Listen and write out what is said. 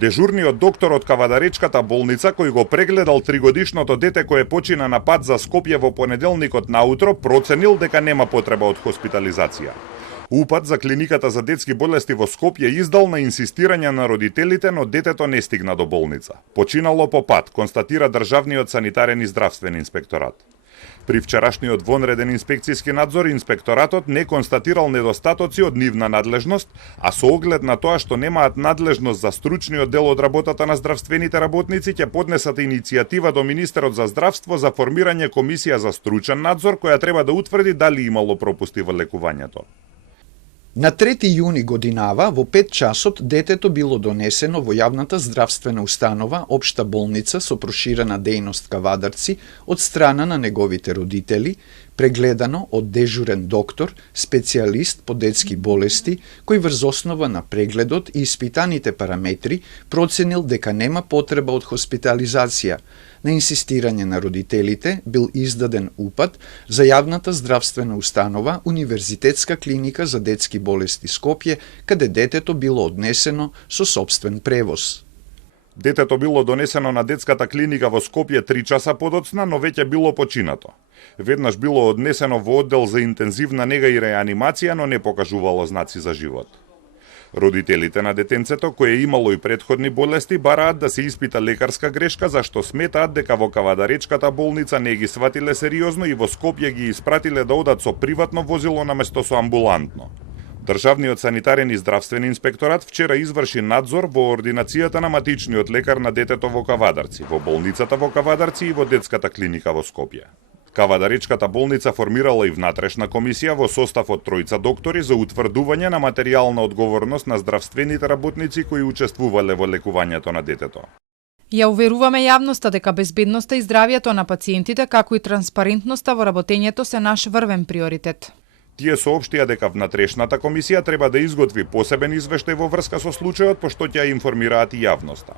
Дежурниот доктор од Кавадаречката болница, кој го прегледал 3-годишното дете кое почина на пат за Скопје во понеделникот наутро, проценил дека нема потреба од хоспитализација. УПАТ за клиниката за детски болести во Скопје издал на инсистирање на родителите, но детето не стигна до болница. Починало по пат, констатира Државниот санитарен и здравствен инспекторат. При вчерашниот вонреден инспекцијски надзор, инспекторатот не констатирал недостатоци од нивна надлежност, а со оглед на тоа што немаат надлежност за стручниот дел од работата на здравствените работници, ќе поднесат иницијатива до Министерот за здравство за формирање комисија за стручен надзор, која треба да утврди дали имало пропусти во лекувањето. На 3 јуни годинава, во 5 часот, детето било донесено во јавната здравствена установа, општа болница со проширена дејност Кавадарци од страна на неговите родители, прегледано од дежурен доктор, специјалист по детски болести, кој врз основа на прегледот и испитаните параметри проценил дека нема потреба од хоспитализација. На инсистирање на родителите бил издаден упат за јавната здравствена установа Универзитетска клиника за детски болести Скопје, каде детето било однесено со сопствен превоз. Детето било донесено на детската клиника во Скопје 3 часа подоцна, но веќе било починато. Веднаш било однесено во оддел за интензивна нега и реанимација, но не покажувало знаци за живот. Родителите на детенцето, кое имало и претходни болести, бараат да се испита лекарска грешка, зашто сметаат дека во Кавадаречката болница не ги сватиле сериозно и во Скопје ги испратиле да одат со приватно возило наместо со амбулантно. Државниот санитарен и здравствен инспекторат вчера изврши надзор во ординацијата на матичниот лекар на детето во Кавадарци, во болницата во Кавадарци и во детската клиника во Скопје. Кавадаречката болница формирала и внатрешна комисија во состав од 3 доктори за утврдување на материјална одговорност на здравствените работници кои учествувале во лекувањето на детето. Ја уверуваме јавноста дека безбедноста и здравјето на пациентите, како и транспарентноста во работењето се наш врвен приоритет. Тие соопштија дека внатрешната комисија треба да изготви посебен извештај во врска со случајот, пошто ќе ја информираат и јавноста.